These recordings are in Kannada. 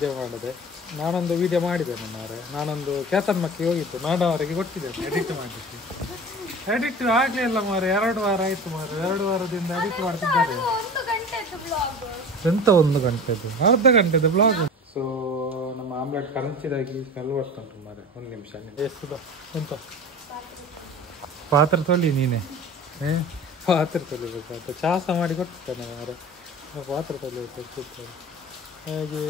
ವಿಡಿಯೋ ಮಾಡಿದೆ. ನಾನೊಂದು ವಿಡಿಯೋ ಮಾಡಿದ್ದೇನೆ ಮಾರೆ. ನಾನೊಂದು ಕೇತನ್ಮಕ್ಕೆ ಹೋಗಿತ್ತು, ಮೇಡಮ್ ಅವರಿಗೆ ಕೊಟ್ಟಿದ್ದೇನೆ ಎಡಿಟ್ ಮಾಡಲಿಕ್ಕೆ. ಎಡಿಟ್ ಆಗಲೇ ಇಲ್ಲ ಮಾರೆ, 2 ವಾರ ಆಯ್ತು ಮಾರೆ. 2 ವಾರದಿಂದ ಎಡಿಟ್ ಮಾಡ್ತಿದ್ದಾರೆ. ಎಂತ 1 ಗಂಟೆದು, ಅರ್ಧ ಗಂಟೆದು ಬ್ಲಾಗ್. ಸೊ ನಮ್ಮ ಆಮ್ಲೆಟ್ ಕರಂಚಿದಾಗಿ ಕಲ್ಲು ಬರ್ತುಂಟು ಮಾರೆ. 1 ನಿಮಿಷ ಎಷ್ಟು ಎಂತ ಪಾತ್ರೆ ತೊಳಿ ನೀನೆ. ಪಾತ್ರೆ ತೊಳಿಬೇಕಂತ ಚಾಸ ಮಾಡಿ ಕೊಡ್ತೇನೆ ಮಾರೆ. ಪಾತ್ರೆ ತೊಳಿಬೇಕು ಹಾಗೆ.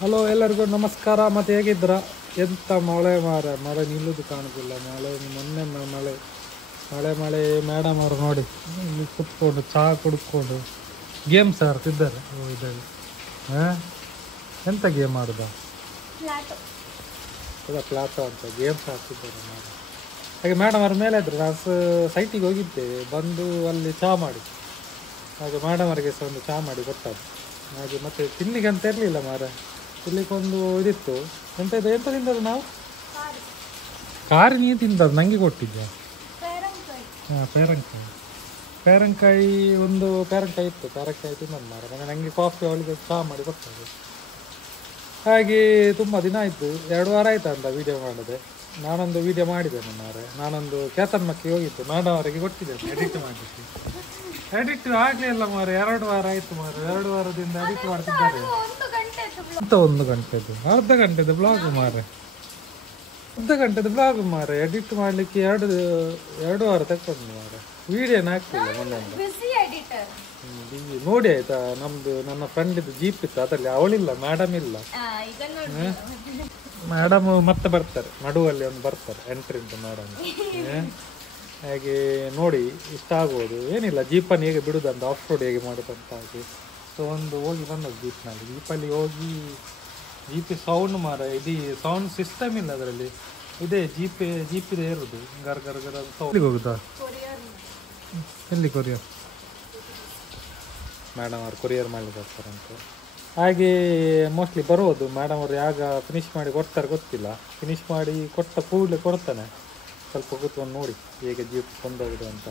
ಹಲೋ, ಎಲ್ಲರಿಗೂ ನಮಸ್ಕಾರ. ಮತ್ತೆ ಹೇಗಿದ್ರ? ಎಂತ ಮಳೆ ಮಾರ, ಮಳೆ ನಿಲ್ಲುದು ಕಾಣುದಿಲ್ಲ. ಮಳೆ ಮೊನ್ನೆ ಮಳೆ ಮಳೆ ಮಳೆ ಮೇಡಮ್ ಅವರು ನೋಡಿ ಇಲ್ಲಿ ಕುತ್ಕೊಂಡು ಚಹಾ ಕುಡ್ಕೊಂಡು ಗೇಮ್ಸ್ ಆಡ್ತಿದ್ದಾರೆ. ಇದರಲ್ಲಿ ಎಂತ ಗೇಮ್ ಆಡುದ? ಪ್ಲಾಟೋ ಅಂತ ಗೇಮ್ಸ್ ಆಡ್ತಿದ್ದಾರೆ ಮಾರ. ಹಾಗೆ ಮೇಡಮ್ ಅವ್ರ ಮೇಲೆ ಇದ್ರು. ನಾನು ಸೈಟಿಗೆ ಹೋಗಿದ್ದೇವೆ, ಬಂದು ಅಲ್ಲಿ ಚಹಾ ಮಾಡಿ ಹಾಗೆ ಮೇಡಮ್ ಅವರಿಗೆ ಸಹ ಒಂದು ಚಹಾ ಮಾಡಿ ಕೊಟ್ಟದ್ದು. ಹಾಗೆ ಮತ್ತೆ ತಿನ್ನಿಗೆ ಅಂತ ಇರಲಿಲ್ಲ ಮಾರ. ತಿನ್ಲಿಕ್ಕೊಂದು ಇದಿತ್ತು. ಎಂತ ತಿಂದದ್ದು ನಾವು? ಕಾರಿ ನೀನು ತಿಂದದ್ದು ನನಗೆ ಕೊಟ್ಟಿದ್ದೆ. ಹಾಂ, ಪೇರಂಕಾಯಿ ಒಂದು ಪೇರಂಕಾಯಿ ಇತ್ತು. ಪೇರಂಕಾಯಿ ತಿನ್ನೋದು ಮಾರ. ನನಗೆ ಕಾಫಿ ಅವಳಿಗೆ ಚಹಾ ಮಾಡಿ ಕೊಟ್ಟದ್ದು. ಹಾಗೆ ತುಂಬ ದಿನ ಆಯಿತು, 2 ವಾರ ಆಯ್ತು ಅಂತ ವಿಡಿಯೋ ಮಾಡಿದೆ. ನಾನೊಂದು ವಿಡಿಯೋ ಮಾಡಿದ್ದೇನೆ ಮಾರೆ. ನಾನೊಂದು ಕೇತನ್ಮಕ್ಕೆ ಹೋಗಿತ್ತು, ಮೇಡಮ್ ಅವರಿಗೆ ಕೊಟ್ಟಿದ್ದೇನೆ ಎಡಿಟ್ ಮಾಡಲಿಕ್ಕೆ. ಎಡಿಟ್ ಆಗಲೇ ಇಲ್ಲ ಮಾರೆ, 2 ವಾರ ಆಯ್ತು ಮಾರೆ. 2 ವಾರದಿಂದ ಎಡಿಟ್ ಮಾಡ್ತಿದ್ದಾರೆ. ಎಂತ 1 ಗಂಟೆದು, ಅರ್ಧ ಗಂಟೆದು ಬ್ಲಾಗ್ ಮಾರೆ. ಅರ್ಧ ಗಂಟೆದು ಬ್ಲಾಗ್ ಮಾರೆ. ಎಡಿಟ್ ಮಾಡಲಿಕ್ಕೆ 2 ವಾರ ತಕ್ಕೊಂಡು ಮಾರೆ. ವಿಡಿಯೋನ ಹಾಕ್ತಿಲ್ಲ ಮೊನ್ನೆ. ನೋಡಿ ಆಯ್ತಾ, ನನ್ನ ಫ್ರೆಂಡ್ ಇದು ಜೀಪ್ ಇತ್ತು, ಅದರಲ್ಲಿ ಅವಳಿಲ್ಲ, ಮೇಡಮ್ ಇಲ್ಲ. ಮೇಡಮ್ ಮತ್ತೆ ಬರ್ತಾರೆ, ನಡುವಲ್ಲಿ ಒಂದು ಬರ್ತಾರೆ, ಎಂಟ್ರಿ ಉಂಟು ಮೇಡಮ್. ಹಾಗೆ ನೋಡಿ ಇಷ್ಟ ಆಗ್ಬೋದು. ಏನಿಲ್ಲ, ಜೀಪನ್ನು ಹೇಗೆ ಬಿಡುದಂತ, ಆಫ್ ರೋಡ್ ಹೇಗೆ ಮಾಡೋದಂತ ಹಾಗೆ. ಸೊ ಒಂದು ಹೋಗಿ ಬಂದದ್ದು ಜೀಪ್ನಲ್ಲಿ. ಜೀಪಲ್ಲಿ ಹೋಗಿ ಜೀಪಿ ಸೌಂಡ್ ಮಾರ. ಇದು ಸೌಂಡ್ ಸಿಸ್ಟಮ್ ಇಲ್ಲ ಅದರಲ್ಲಿ. ಇದೇ ಜೀಪಿದೆ ಇರೋದು. ಗರ್ ಗರ್ ಗರ್ ಅಂತ ಹೋಗುದಾ? ಎಲ್ಲಿ ಕೊರಿಯರ್? ಮೇಡಮ್ ಅವ್ರು ಕೊರಿಯರ್ ಮಾಡ್ಲಿಕ್ಕೆ ಹೋಗ್ತಾರಂತೆ. ಹಾಗೆ ಮೋಸ್ಟ್ಲಿ ಬರ್ಬೋದು. ಮೇಡಮ್ ಅವರು ಯಾಗ ಫಿನಿಶ್ ಮಾಡಿ ಕೊಡ್ತಾರೆ ಗೊತ್ತಿಲ್ಲ. ಫಿನಿಶ್ ಮಾಡಿ ಕೊಟ್ಟ ಕೂಡಲೇ ಕೊಡ್ತಾನೆ. ಸ್ವಲ್ಪ ಕೂತ್ಕೊಂಡು ನೋಡಿ ಹೇಗೆ ಜೀಪ್ ಕೊಂಡೋಗುದು ಅಂತ.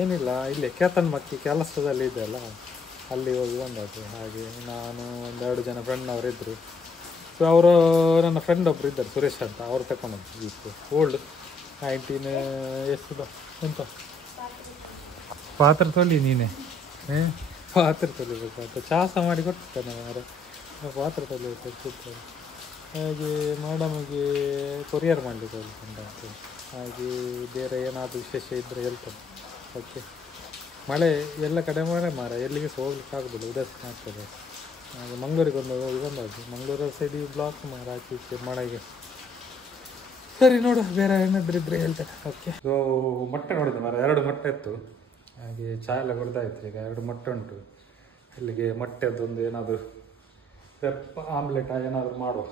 ಏನಿಲ್ಲ, ಇಲ್ಲೇ ಕೇತನ್ಮಕ್ಕಿ ಕೆಲಸದಲ್ಲಿ ಇದೆ ಅಲ್ಲ, ಅಲ್ಲಿ ಹೋಗಿ ಬಂದದ್ದು. ಹಾಗೆ ನಾನು 1-2 ಜನ ಫ್ರೆಂಡ್ನವರಿದ್ದರು. ಸೊ ಅವರು ನನ್ನ ಫ್ರೆಂಡ್ ಒಬ್ಬರು ಇದ್ದಾರೆ, ಸುರೇಶ್ ಅಂತ. ಅವರು ತಗೊಂಡದ್ದು ಜೀಪ್ ಓಲ್ಡ್ 19 ಎಷ್ಟು ಎಂತ ಪಾತ್ರೆ ತೊಳಿ ನೀನೆ. ಪಾತ್ರೆ ತೊಳಿಬೇಕಂತ ಚಾಸ ಮಾಡಿ ಕೊಡ್ತೇನೆ ಮಾರೆ. ಪಾತ್ರೆ ತೊಳಿಬೇಕು. ಹಾಗೆ ಮೇಡಮಿಗೆ ಕೊರಿಯರ್ ಮಾಡಲಿಕ್ಕೆ ಹೋಗ್ತಂತೆ. ಹಾಗೆ ಬೇರೆ ಏನಾದರೂ ವಿಶೇಷ ಇದ್ದರೆ ಹೇಳ್ತೇನೆ. ಓಕೆ. ಮಳೆ ಎಲ್ಲ ಕಡೆ ಮಳೆ ಮಾರ, ಎಲ್ಲಿಗೆ ಸಹ ಹೋಗ್ಲಿಕ್ಕೆ ಆಗೋದಿಲ್ಲ, ಉದಾಸೀನ ಆಗ್ತದೆ. ಹಾಗೆ ಮಂಗಳೂರಿಗೆ ಹೋಗಿ ಬಂದದ್ದು. ಮಂಗಳೂರು ಸೈಡ್ ಬ್ಲಾಕ್ ಮಾರ ಹಾಕಿ ಮಳೆಗೆ. ಸರಿ, ನೋಡು ಬೇರೆ ಏನಾದರೂ ಇದ್ದರೆ ಹೇಳ್ತೇನೆ. ಓಕೆ. ಸೊ ಮೊಟ್ಟೆ ನೋಡಿದೆ ಮಾರ, 2 ಮೊಟ್ಟೆ ಇತ್ತು. ಹಾಗೆ ಚಹಾ ಎಲ್ಲ ಕೊಡ್ದಾಯ್ತು. ಈಗ 2 ಮೊಟ್ಟೆ ಉಂಟು. ಇಲ್ಲಿಗೆ ಮೊಟ್ಟೆದೊಂದು ಏನಾದರೂ ಆಮ್ಲೆಟ್ ಏನಾದರೂ ಮಾಡುವ.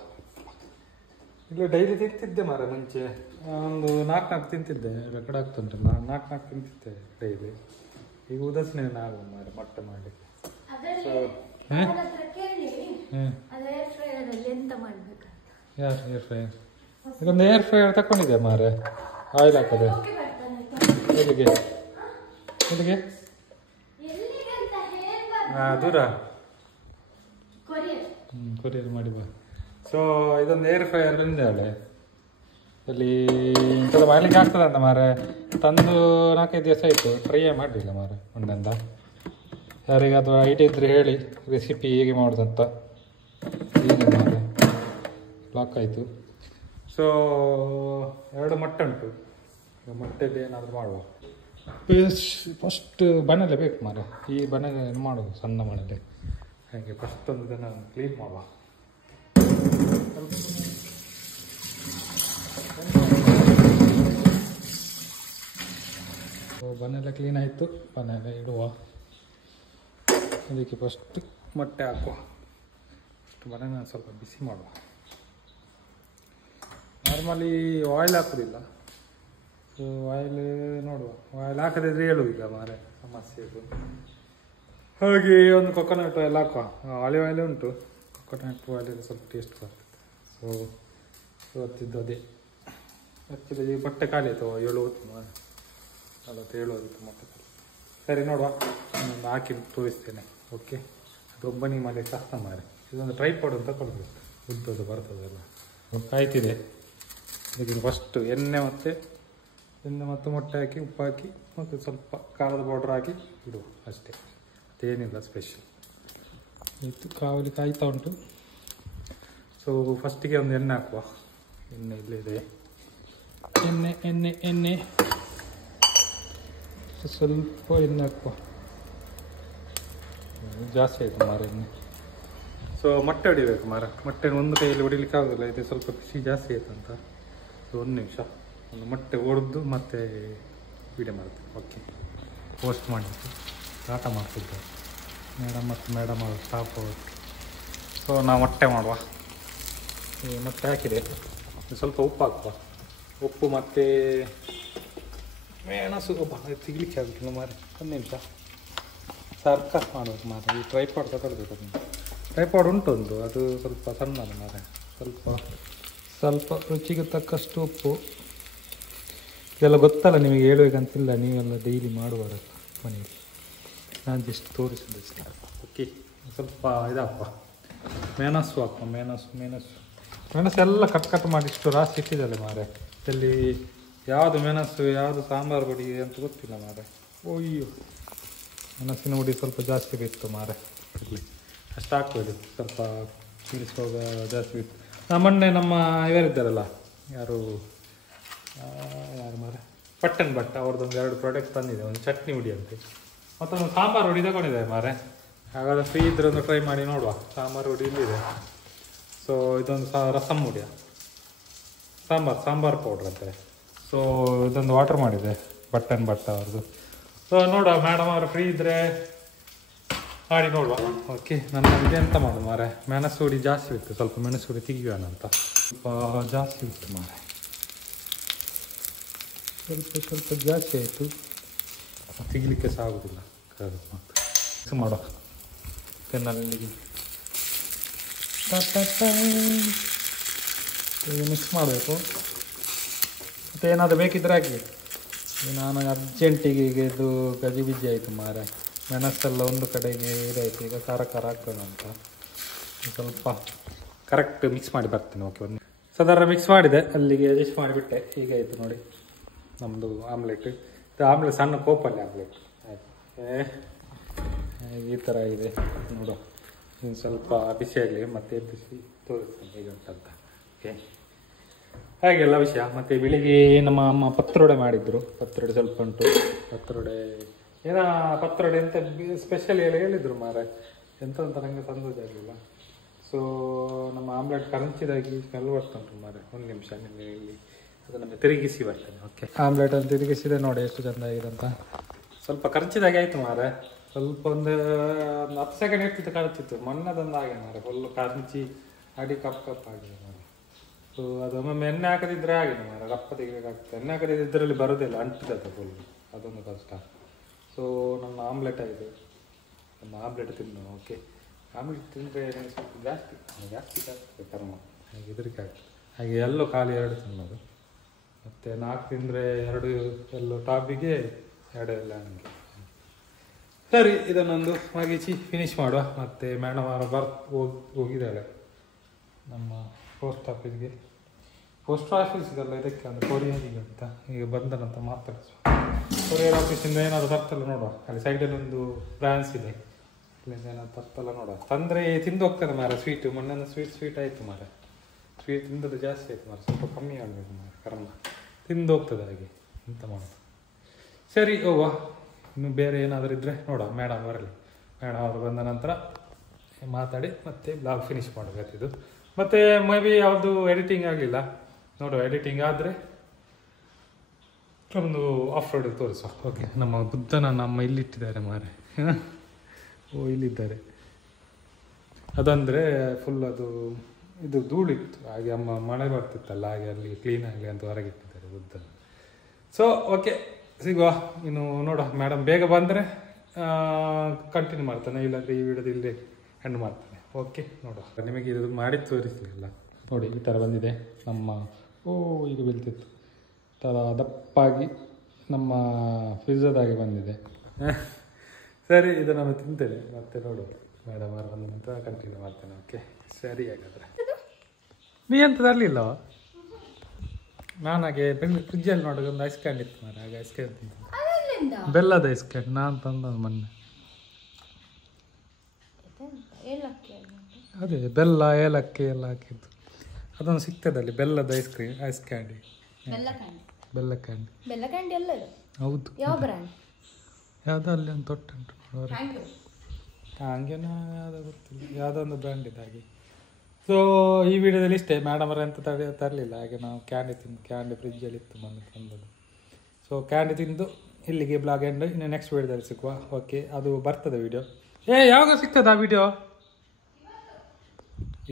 ಇಲ್ಲಿ ಡೈಲಿ ತಿಂತಿದ್ದೆ ಮಾರ ಮುಂಚೆ. ಒಂದು 4 ತಿಂತಿದ್ದೆ. Record ಆಗ್ತುಂಟಲ್ಲ, 4 ತಿಂತಿದ್ದೆ daily. ಈಗ ಉದಾಸೀನ ಆಗೋದು ಮಾರ ಮೊಟ್ಟೆ ಮಾಡಲಿಕ್ಕೆ. ಸೊ ಯಾರು ಏರ್ ಫ್ರೈಯರ್? ಇದೊಂದು ಏರ್ ಫ್ರೈಯರ್ ತಗೊಂಡಿದ್ದೆ ಮಾರೆ. ಆಯಿಲ್ ಹಾಕದೆ. ಎಲ್ಲಿಗೆ ದೂರ ಕೊರಿಯರ್ ಮಾಡಿ ಬಾ. ಸೊ ಇದೊಂದು ಏರ್ ಫ್ರೈಯರ್ ಬಂದೇಳೆ. ಇಲ್ಲಿ ಇಂಥದ್ದು ಮಾಡ್ಲಿಕ್ಕೆ ಆಗ್ತದೆ ಅಂತ ಮಾರೆ. ತಂದು 4-5 ದಿವಸ ಆಯಿತು, ಟ್ರೈಯೇ ಮಾಡಲಿಲ್ಲ ಮಾರೆ ಒಂದೊಂದ. ಯಾರಿಗಾದರೂ ಐಡಿಯಾ ಇದ್ದರೆ ಹೇಳಿ, ರೆಸಿಪಿ ಹೇಗೆ ಮಾಡೋದಂತ. ಏನಿಲ್ಲ ಮಾರೆ, ಲಾಕ್ ಆಯಿತು. ಸೊ 2 ಮೊಟ್ಟೆ ಉಂಟು. ಮೊಟ್ಟೆದು ಏನಾದರೂ ಮಾಡುವ. ಫಸ್ಟ್ ಬಣಲೆ ಬೇಕು ಮಾರೆ. ಈ ಬಣಲೆ ಮಾಡೋದು ಸಣ್ಣ ಬಣಲೆ. ಹಾಗೆ ಫಸ್ಟ್ ಒಂದು ದಿನ ಕ್ಲೀನ್ ಮಾಡುವ. ಬಣಲೆ ಕ್ಲೀನ್ ಆಯಿತು. ಬಣಲೆ ಇಡುವ. ಅದಕ್ಕೆ ಫಸ್ಟ್ ಮೊಟ್ಟೆ ಹಾಕುವ. ಫಸ್ಟ್ ಬಣಲೆ ಸ್ವಲ್ಪ ಬಿಸಿ ಮಾಡುವ. ನಾರ್ಮಲಿ ಆಯಿಲ್ ಹಾಕೋದಿಲ್ಲ. ಸೊ ಆಯಿಲ್ ನೋಡುವ. ಆಯಿಲ್ ಹಾಕದಿದ್ರೆ ಹೇಳುವುದಿಲ್ಲ ಮಾರೆ, ಸಮಸ್ಯೆ ಇದು. ಹಾಗೆ ಒಂದು ಕೊಕೊನಟ್ ಆಯಿಲ್ ಹಾಕುವ. ಆಲಿವ್ ಆಯಿಲ್ ಉಂಟು, ಕೊಕೊನಟ್ ಆಯಿಲ್ ಸ್ವಲ್ಪ ಟೇಸ್ಟ್ ಬರ್ತದೆ. ಸೊ ಇವತ್ತಿದ್ದು ಅದೇ. ಆ್ಯಕ್ಚುಲಿ ಬಟ್ಟೆ ಖಾಲಿ ಆಯಿತು 7 ಹೊತ್ತು. 47 ಮೊಟ್ಟೆ. ಸರಿ ನೋಡುವ, ಇನ್ನೊಂದು ಹಾಕಿ ತೋರಿಸ್ತೇನೆ. ಓಕೆ, ಅದು ಒಬ್ಬನಿಗೆ ಮಾಡಿ ಕಷ್ಟ ಮಾರೆ. ಇದೊಂದು ಟ್ರೈಪಾಡ್ ಅಂತ ಕೊಡಬೇಕು, ಉದ್ದದ್ದು ಬರ್ತದೆಲ್ಲ. ಕಾಯ್ತಿದೆ. ಇದಕ್ಕೆ ಫಸ್ಟು ಎಣ್ಣೆ ಮತ್ತು ಮೊಟ್ಟೆ ಹಾಕಿ, ಉಪ್ಪು ಹಾಕಿ, ಮತ್ತು ಸ್ವಲ್ಪ ಖಾರದ ಪೌಡ್ರ್ ಹಾಕಿ ಇಡುವ ಅಷ್ಟೇ, ಅದೇನಿಲ್ಲ ಸ್ಪೆಷಲ್. ಇದು ಕಾವಲಿ ಕಾಯ್ತಾ ಉಂಟು. ಸೊ ಫಸ್ಟಿಗೆ ಒಂದು ಎಣ್ಣೆ ಹಾಕುವ. ಎಣ್ಣೆ ಇಲ್ಲಿದೆ, ಎಣ್ಣೆ ಸ್ವಲ್ಪ ಎಣ್ಣೆ ಹಾಕುವ. ಜಾಸ್ತಿ ಆಯಿತು ಮಾರ ಎಣ್ಣೆ. ಸೊ ಮೊಟ್ಟೆ ಹೊಡಿಬೇಕು ಮಾರ. ಮೊಟ್ಟೆ ಒಂದು ಕೈಯಲ್ಲಿ ಹೊಡಿಲಿಕ್ಕೆ ಆಗೋದಿಲ್ಲ, ಇದು ಸ್ವಲ್ಪ ಖುಷಿ ಜಾಸ್ತಿ ಆಯ್ತು ಅಂತ. ಸೊ 1 ನಿಮಿಷ ಒಂದು ಮೊಟ್ಟೆ ಹೊಡೆದು ಮತ್ತೆ ವೀಡಿಯೋ ಮಾಡ್ತೀನಿ. ಓಕೆ, ಪೋಸ್ಟ್ ಮಾಡಲಿಕ್ಕೆ ಸ್ಟಾರ್ಟ್ ಮಾಡ್ತಿದ್ದಾರೆ ಮೇಡಮ್ ಅವರು, ಸ್ಟಾಫ್ ಅವರು. ಸೊ ನಾವು ಮೊಟ್ಟೆ ಮಾಡುವ. ಮೊಟ್ಟೆ ಹಾಕಿದೆ, ಸ್ವಲ್ಪ ಉಪ್ಪು ಹಾಕುವ. ಉಪ್ಪು ಮತ್ತು ಮೆಣಸು. ತೆಗಿಲಿಕ್ಕೆ ಆಗುತ್ತಿಲ್ಲ ಮಾರೆ. 1 ನಿಮಿಷ ಸರ್ಕಸ್ ಮಾಡಬೇಕು ಮಾರೆ. ಈ ಟ್ರೈಪಾಡ್ ತಗೊಳ್ಬೇಕು. ಅದನ್ನು ಟ್ರೈಪಾಡ್ ಉಂಟು ಒಂದು, ಅದು ಸ್ವಲ್ಪ ಸಣ್ಣದು ಮಾರೆ. ಸ್ವಲ್ಪ ರುಚಿಗೆ ತಕ್ಕಷ್ಟು ಉಪ್ಪು. ಇದೆಲ್ಲ ಗೊತ್ತಲ್ಲ ನಿಮಗೆ, ಹೇಳುವಾಗಂತಿಲ್ಲ, ನೀವೆಲ್ಲ ಡೈಲಿ ಮಾಡುವಾಗ ಮನೆಯಲ್ಲಿ. ನಾನು ಜಸ್ಟ್ ತೋರಿಸಿದೆ. ಓಕೆ, ಸ್ವಲ್ಪ ಇದಾಕುವ. ಮೆಣಸು ಹಾಕುವ. ಮೆಣಸು ಎಲ್ಲ ಕಟ್ ಮಾಡಿ ಇಷ್ಟು ರಾಶಿ ಇಟ್ಟಿದ್ದಾರೆ ಮಾರೆ. ಇಲ್ಲಿ ಯಾವುದು ಮೆಣಸು ಯಾವುದು ಸಾಂಬಾರು ಪುಡಿ ಅಂತ ಗೊತ್ತಿಲ್ಲ ಮಾರೆ. ಅಯ್ಯೋ, ಮೆಣಸಿನ ಹುಡಿ ಸ್ವಲ್ಪ ಜಾಸ್ತಿ ಬಿತ್ತು ಮಾರೆ. ಅಷ್ಟು ಹಾಕ್ಬೋದು, ಸ್ವಲ್ಪ ಇಳಿಸುವಾಗ ಜಾಸ್ತಿ ಬಿತ್ತು. ಮೊನ್ನೆ ನಮ್ಮ ಇವರಿದ್ದಾರಲ್ಲ, ಯಾರು ಮಾರೆ, ಪಟ್ಟನ್ ಭಟ್ ಅವ್ರದ್ದೊಂದು 2 ಪ್ರಾಡಕ್ಟ್ ತಂದಿದೆ. ಒಂದು ಚಟ್ನಿ ಹುಡಿ ಅಂತೆ, ಮತ್ತೊಂದು ಸಾಂಬಾರು ಹುಡಿ ತಗೊಂಡಿದೆ ಮಾರೆ. ಹಾಗಾದ್ರೆ ಫ್ರೀ ಇದ್ರೆ ಒಂದು ಟ್ರೈ ಮಾಡಿ ನೋಡುವ. ಸಾಂಬಾರು ಹುಡಿ ಇಲ್ಲಿದೆ. ಸೊ ಇದೊಂದು ರಸಮ್ ಹುಡಿಯ ಸಾಂಬಾರು ಪೌಡ್ರ್ ಅಂತೆ. ಸೊ ಇದೊಂದು ವಾಟರ್ ಮಾಡಿದೆ ಪಟ್ಟನ್ ಭಟ್ ಅವ್ರದ್ದು. ಸೊ ನೋಡುವ, ಮೇಡಮ್ ಅವರು ಫ್ರೀ ಇದ್ದರೆ ಮಾಡಿ ನೋಡುವ. ಓಕೆ, ನನ್ನ ಇದೆಂತ ಮಾಡೋದು ಮಾರೆ, ಮೆಣಸು ಹುಡಿ ಜಾಸ್ತಿ ಇತ್ತು, ಸ್ವಲ್ಪ ಮೆಣಸು ಹುಡಿ ತೆಗಿಯೋಣಂತ. ಸ್ವಲ್ಪ ಜಾಸ್ತಿ ಇತ್ತು ಮಾರೆ, ಸ್ವಲ್ಪ ಜಾಸ್ತಿ ಆಯಿತು. ತೆಗಿಲಿಕ್ಕೆ ಸಹ ಆಗೋದಿಲ್ಲ. ಮಿಕ್ಸ್ ಮಾಡುವ ಪೆನ್ನಲ್ಲಿ. ಮಿಕ್ಸ್ ಮಾಡಬೇಕು. ಮತ್ತು ಏನಾದರೂ ಬೇಕಿದ್ರೆ ಹಾಕಿ. ನಾನು ಅರ್ಜೆಂಟಿಗೆ ಈಗ ಇದು ಗಜಿಬಿಜಿ ಆಯಿತು ಮಾರೆ. ಮೆಣಸೆಲ್ಲ ಒಂದು ಕಡೆಗೆ ಇದಾಯಿತು. ಈಗ ಖಾರ ಹಾಕೋಣ ಅಂತ ಸ್ವಲ್ಪ ಕರೆಕ್ಟ್ ಮಿಕ್ಸ್ ಮಾಡಿ ಬರ್ತೇನೆ. ಓಕೆ, ಒಂದು ಸಾಧಾರಣ ಮಿಕ್ಸ್ ಮಾಡಿದೆ, ಅಲ್ಲಿಗೆ ಅಡ್ಜಸ್ಟ್ ಮಾಡಿಬಿಟ್ಟೆ. ಈಗ ಆಯಿತು ನೋಡಿ ನಮ್ಮದು ಆಮ್ಲೆಟ್. ಇದು ಆಮ್ಲೆಟ್ ಸಣ್ಣ ಕೋಪಲ್ಲಿ ಆಮ್ಲೆಟ್ ಆಯಿತು. ಈ ಥರ ಇದೆ ನೋಡು. ಇನ್ನು ಸ್ವಲ್ಪ ಬಿಸಿ ಆಗಲಿ ಮತ್ತೆ ಎಬ್ಬಿಸಿ ತೋರಿಸ್ತೇನೆ ಹೇಗೆ ಉಂಟಂತ. ಓಕೆ, ಹಾಗೆಲ್ಲ ವಿಷಯ. ಮತ್ತು ಬೆಳಿಗ್ಗೆ ನಮ್ಮ ಅಮ್ಮ ಪತ್ರೊಡೆ ಮಾಡಿದ್ರು. ಪತ್ರೊಡೆ ಸ್ವಲ್ಪ ಉಂಟು. ಪತ್ರೊಡೆ ಅಂತ ಸ್ಪೆಷಲ್ ಹೇಳಿದ್ರು ಮಾರೆ. ಎಂತ ಅಂತ ನನಗೆ ಸಂತೋಷ ಆಗಲಿಲ್ಲ. ಸೊ ನಮ್ಮ ಆಮ್ಲೆಟ್ ಕರಂಚಿದಾಗಿ ಸ್ಮೆಲ್ ಬರ್ತುಂಟು ಮಾರೆ. 1 ನಿಮಿಷ ನಿಮಗೆ ಇಲ್ಲಿ ಅದನ್ನು ತಿರುಗಿಸಿ ಬರ್ತೇನೆ. ಓಕೆ, ಆಮ್ಲೆಟನ್ನು ತಿರುಗಿಸಿದೆ ನೋಡಿ ಎಷ್ಟು ಚೆಂದ ಆಗಿದೆ ಅಂತ. ಸ್ವಲ್ಪ ಕರಂಚಿದಾಗೆ ಆಯಿತು ಮಾರೆ. ಸ್ವಲ್ಪ ಒಂದು 10 ಸೆಕೆಂಡ್ ಇರ್ತಿತ್ತು ಕರಂಚಿತ್ತು. ಮೊನ್ನೆದೊಂದು ಆಗಿದೆ ಮಾರೆ, ಫುಲ್ಲು ಕರಂಚಿ ಅಡಿ ಕಪ್ ಆಗಿದೆ ಮಾರೆ. ಸೊ ಅದೊಮ್ಮೆ ಎಣ್ಣೆ ಹಾಕದಿದ್ರೆ ಆಗಿದೆ ಮಾರೆ, ರಪ್ಪ ತೆಗಿಬೇಕಾಗ್ತದೆ. ಎಣ್ಣೆ ಹಾಕದಿದ್ದರಲ್ಲಿ ಬರೋದಿಲ್ಲ, ಅಂಟಿದೆ ಫುಲ್, ಅದೊಂದು ಕಷ್ಟ. ಸೊ ನನ್ನ ಆಮ್ಲೆಟ್ ಆಗಿದೆ. ನಮ್ಮ ಆಮ್ಲೆಟ್ ತಿನ್ನು. ಓಕೆ, ಆಮ್ಲೆಟ್ ತಿಂದರೆ ಸ್ವಲ್ಪ ಜಾಸ್ತಿ ಕರ್ಮ, ಹಾಗೆ ಇದಕ್ಕೆ ಆಗ್ತದೆ. ಹಾಗೆ ಎಲ್ಲೋ ಖಾಲಿ 2 ತಿನ್ನೋದು, ಮತ್ತು 4 ತಿಂದರೆ 2 ಎಲ್ಲೋ ಟಾಪಿಗೆ 2 ಎಲ್ಲ ನನಗೆ. ಸರಿ, ಇದನ್ನೊಂದು ಮಗಿಸಿ ಫಿನಿಶ್ ಮಾಡುವ. ಮತ್ತು ಮೇಡಮ್ ಅವರ ಹೋಗಿದ್ದಾಳೆ ನಮ್ಮ ಪೋಸ್ಟ್ ಆಫೀಸ್ಗೆಲ್ಲ, ಇದಕ್ಕೆ ಅಂದರೆ ಕೊರಿಯರಿಗೆ ಅಂತ. ಈಗ ಬಂದನಂತ ಮಾತಾಡಿಸುವ. ಕೊರಿಯರ್ ಆಫೀಸಿಂದ ಏನಾದರೂ ತರ್ತಲ್ಲ ನೋಡುವ. ಅಲ್ಲಿ ಸೈಡಲ್ಲಿ ಒಂದು ಬ್ರಾಂಚ್ ಇದೆ, ಅಲ್ಲಿಂದ ಏನಾದ್ರು ತರ್ತಲ್ಲ ನೋಡುವ. ತಂದರೆ ತಿಂದು ಹೋಗ್ತದೆ ಮಾರೆ. ಸ್ವೀಟು ಮೊನ್ನೆ ಸ್ವೀಟ್ ಆಯಿತು ಮಾರೆ. ಸ್ವೀಟ್ ತಿಂದದ್ದು ಜಾಸ್ತಿ ಆಯಿತು ಮಾರೆ. ಸ್ವಲ್ಪ ಕಮ್ಮಿ ಆಗಬೇಕು ಮಾರೆ, ಕರ್ಮ ತಿಂದು ಹೋಗ್ತದೆ. ಹಾಗೆ ಎಂತ ಮಾಡೋದು. ಸರಿ, ಹೋಗುವ. ಇನ್ನು ಬೇರೆ ಏನಾದರೂ ಇದ್ದರೆ ನೋಡುವ, ಮೇಡಮ್ ಬರಲಿ. ಮೇಡಮ್ ಅವರು ಬಂದ ನಂತರ ಮಾತಾಡಿ ಮತ್ತೆ ಬ್ಲಾಗ್ ಫಿನಿಶ್ ಮಾಡಬೇಕಿದ್ದು. ಮತ್ತು ಮೇ ಬಿ ಯಾವುದು ಎಡಿಟಿಂಗ್ ಆಗಲಿಲ್ಲ ನೋಡುವ. ಎಡಿಟಿಂಗ್ ಆದರೆ ಒಂದು ಆಫ್ ರೋಡಿಗೆ ತೋರಿಸುವ. ಓಕೆ, ನಮ್ಮ ಬುದ್ಧನ ಇಲ್ಲಿಟ್ಟಿದ್ದಾರೆ ಮಾರೆ. ಇಲ್ಲಿದ್ದಾರೆ. ಅದಂದರೆ ಫುಲ್ ಇದು ಧೂಳಿತ್ತು, ಹಾಗೆ ಮಳೆ ಬರ್ತಿತ್ತಲ್ಲ, ಹಾಗೆ ಅಲ್ಲಿ ಕ್ಲೀನ್ ಆಗಲಿ ಅಂತ ಹೊರಗಿಟ್ಟಿದ್ದಾರೆ ಬುದ್ಧನ. ಸೊ ಓಕೆ, ಸಿಗುವ ಇನ್ನು ನೋಡುವ. ಮೇಡಮ್ ಬೇಗ ಬಂದರೆ ಕಂಟಿನ್ಯೂ ಮಾಡ್ತಾನೆ, ಇಲ್ಲಾಂದರೆ ಈ ವಿಡಿಯೋದ ಇಲ್ಲೇ ಎಂಡ್ ಮಾಡ್ತಾನೆ. ಓಕೆ, ನೋಡುವ. ನಿಮಗೆ ಇದು ಮಾಡಿ ತೋರಿಸಲಿಲ್ಲ ನೋಡಿ, ಈ ಥರ ಬಂದಿದೆ ನಮ್ಮ. ಈಗ ಬೀಳ್ತಿತ್ತು ಥರ ದಪ್ಪಾಗಿ ನಮ್ಮ ಪಿಜ್ಜಾದಾಗೆ ಬಂದಿದೆ. ಸರಿ, ಇದು ನಾನು ತಿಂತೇನೆ, ಮತ್ತೆ ನೋಡುವ ಮೇಡಮ್ ಅವ್ರು ಬಂದ ನಂತರ ಕಂಟಿನ್ಯೂ ಮಾಡ್ತೇನೆ. ಓಕೆ ಸರಿ, ಹಾಗಾದರೆ ನೀ ಎಂತ ತರಲಿಲ್ಲವ? ನಾನಾಗೆ ಫ್ರಿಜ್ಜಲ್ಲಿ ನೋಡೋದು ಒಂದು ಐಸ್ ಕ್ಯಾಂಡ್ ಇತ್ತು ಮಾರೆ, ಹಾಗೆ ಐಸ್ ಕ್ಯಾಂಡ್ ತಿಂತೀನಿ. ಬೆಲ್ಲದ ಐಸ್ ಕ್ಯಾಂಡ್ ನಾನು ತಂದದ್ದು ಮೊನ್ನೆ. ಅದೇ ಬೆಲ್ಲ ಏಲಕ್ಕಿ ಎಲ್ಲ ಹಾಕಿದ್ದು, ಅದೊಂದು ಸಿಗ್ತದೆ ಅಲ್ಲಿ, ಬೆಲ್ಲದ ಐಸ್ ಕ್ಯಾಂಡಿ. ಬೆಲ್ಲ ಕ್ಯಾಂಡಿ ಹೌದು. ಯಾವುದೋ ಅಲ್ಲಿ ಒಂದು ತೊಟ್ಟುಂಟು ನೋಡೋರು, ಹಂಗೇನೋ ಯಾವುದೋ ಗೊತ್ತಿಲ್ಲ, ಯಾವುದೋ ಒಂದು ಬ್ರ್ಯಾಂಡ್ ಇದೆ ಹಾಗೆ. ಸೊ ಈ ವಿಡಿಯೋದಲ್ಲಿ ಇಷ್ಟೇ. ಮೇಡಮ್ ಅವ್ರು ಎಂತ ತರಲಿಲ್ಲ, ಹಾಗೆ ನಾವು ಕ್ಯಾಂಡಿ ಫ್ರಿಜ್ಜಲ್ಲಿ ಇತ್ತು ಮೊನ್ನೆ ತಂದದ್ದು. ಸೊ ಕ್ಯಾಂಡಿ ತಿಂದು ಇಲ್ಲಿಗೆ ಬ್ಲಾಗ್ ಎಂಡ್. ಇನ್ನು ನೆಕ್ಸ್ಟ್ ವಿಡಿಯೋದಲ್ಲಿ ಸಿಗುವ. ಓಕೆ, ಅದು ಬರ್ತದೆ ವಿಡಿಯೋ. ಯಾವಾಗ ಸಿಗ್ತದೆ ಆ ವಿಡಿಯೋ?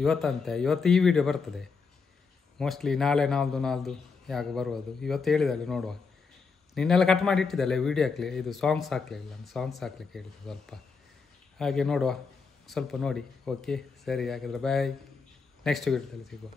ಇವತ್ತಂತೆ, ಇವತ್ತು ಈ ವಿಡಿಯೋ ಬರ್ತದೆ ಮೋಸ್ಟ್ಲಿ. ನಾಳೆ ನಾಲ್ದು ಯಾವಾಗ ಬರುವುದು, ಇವತ್ತು ಹೇಳಿದಲ್ಲಿ ನೋಡುವ. ನಿನ್ನೆಲ್ಲ ಕಟ್ ಮಾಡಿ ಇಟ್ಟಿದ್ದಲ್ಲ ವಿಡಿಯೋ ಹಾಕ್ಲಿ, ಇದು ಸಾಂಗ್ಸ್ ಹಾಕಲಿಲ್ಲ, ಸಾಂಗ್ಸ್ ಹಾಕ್ಲಿಕ್ಕೆ ಹೇಳಿದ್ದು ಸ್ವಲ್ಪ, ಹಾಗೆ ನೋಡುವ, ಸ್ವಲ್ಪ ನೋಡಿ. ಓಕೆ ಸರಿ, ಹಾಗಾದರೆ ಬಾಯ್, ನೆಕ್ಸ್ಟ್ ವಿಡಿಯೋದಲ್ಲಿ ಸಿಗುವ.